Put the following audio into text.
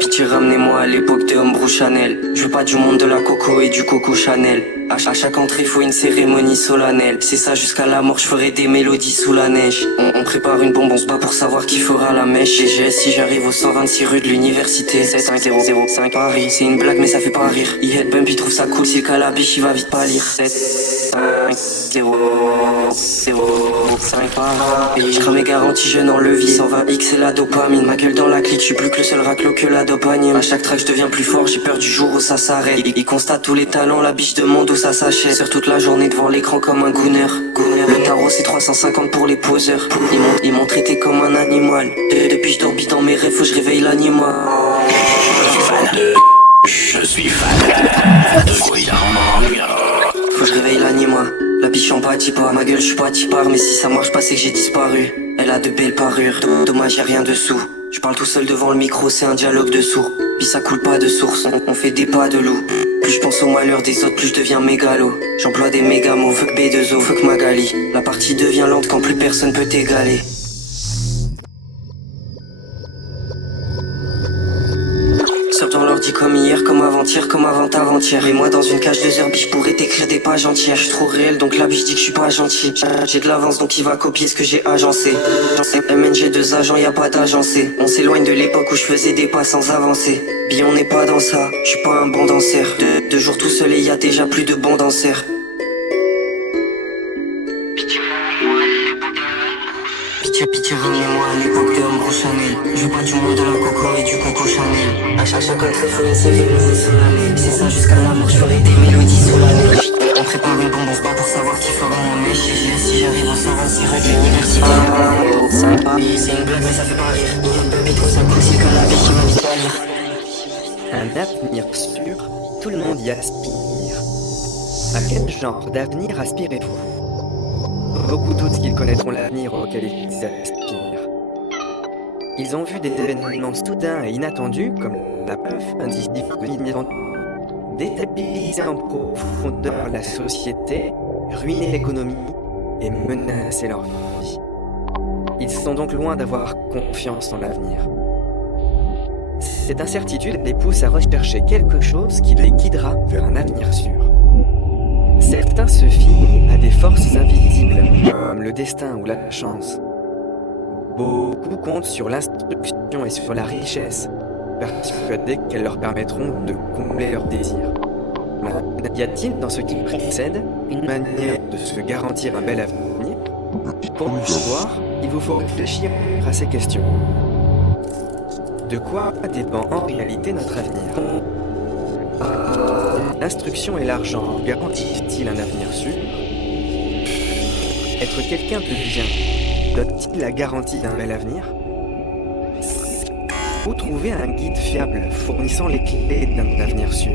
Pitié, ramenez-moi à l'époque de Homebrew Chanel. Je veux pas du monde de la coco et du coco Chanel. À chaque entrée faut une cérémonie solennelle. C'est ça jusqu'à la mort, je ferai des mélodies sous la neige. On prépare une bombe, on se bat pour savoir qui fera la mèche. GGS si j'arrive au 126 rue de l'université. 75005 Paris, c'est une blague mais ça fait pas rire. Il bump, il trouve ça cool, si le calabiche il va vite pas lire. 75005 Paris. Je crame mes garanties, jeune en levier. 120X c'est la dopamine. Ma gueule dans la clique, je suis plus que le seul raclo que la dopamine. À chaque track je deviens plus fort, j'ai peur du jour où ça s'arrête. Il constate tous les talents, la biche demande où ça s'achète. Sur toute la journée devant l'écran comme un gooner. Le tarot c'est 350 pour les poseurs. Ils m'ont traité comme un animal. Depuis je dormis dans mes rêves, faut que je réveille l'animal. Je suis fan de Gorilla. Faut que je réveille l'animal. La biche en bâtit pas, ma gueule je suis pas tipard. Mais si ça marche pas c'est que j'ai disparu. Elle a de belles parures, dommage y'a rien dessous. Je parle tout seul devant le micro, c'est un dialogue de sourds. Puis ça coule pas de source, on fait des pas de loup. Plus je pense au malheur des autres, plus je deviens mégalo. J'emploie des méga mots, fuck B2O, fuck Magali. La partie devient lente quand plus personne peut t'égaler. Sors dans l'ordi comme hier, comme avant-hier, comme avant-avant-hier. Et moi dans une cage de heures, je pourrais t'écrire des pages entières. Je suis trop réel donc la biche dit que je suis pas gentil. J'ai de l'avance donc il va copier ce que j'ai agencé. MNG 2 agents, y a pas d'agencé. On s'éloigne de l'époque où je faisais des pas sans avancer. Bien on n'est pas dans ça, je suis pas un bon danseur. Deux jours tout seul et y a déjà plus de bons danseurs. Pitié, ramenez-moi à l'époque de Homebrew Chanel. Je veux pas du monde de la coco et du coco Chanel. À chaque entrée faut une cérémonie solennelle. C'est ça jusqu'à la mort, je ferai des mélodies sous la neige. On prépare une bombe, on se bat pour savoir qui fera la mèche. Et si j'arrive au 126 rue de l'université. C'est une blague mais ça fait pas rire. Il y a bébé trop ça coule, c'est que la vie qui va vite pas lire. Un avenir sûr, tout le monde y aspire. À quel genre d'avenir aspirez-vous? Beaucoup doutent qu'ils connaîtront l'avenir auquel ils aspirent. Ils ont vu des événements soudains et inattendus, comme la peur, un dispositif déstabiliser en profondeur la société, ruiner l'économie et menacer leur vie. Ils sont donc loin d'avoir confiance en l'avenir. Cette incertitude les pousse à rechercher quelque chose qui les guidera vers un avenir sûr. Certains se fient à des forces invisibles, comme le destin ou la chance. Beaucoup comptent sur l'instruction et sur la richesse, persuadés qu'elles leur permettront de combler leurs désirs. Y a-t-il dans ce qui précède une manière de se garantir un bel avenir? Pour le savoir, il vous faut réfléchir à ces questions. De quoi dépend en réalité notre avenir? L'instruction et l'argent garantissent-ils un avenir sûr? Être quelqu'un de bien donne-t-il la garantie d'un bel avenir? Où trouver un guide fiable fournissant les clés d'un avenir sûr?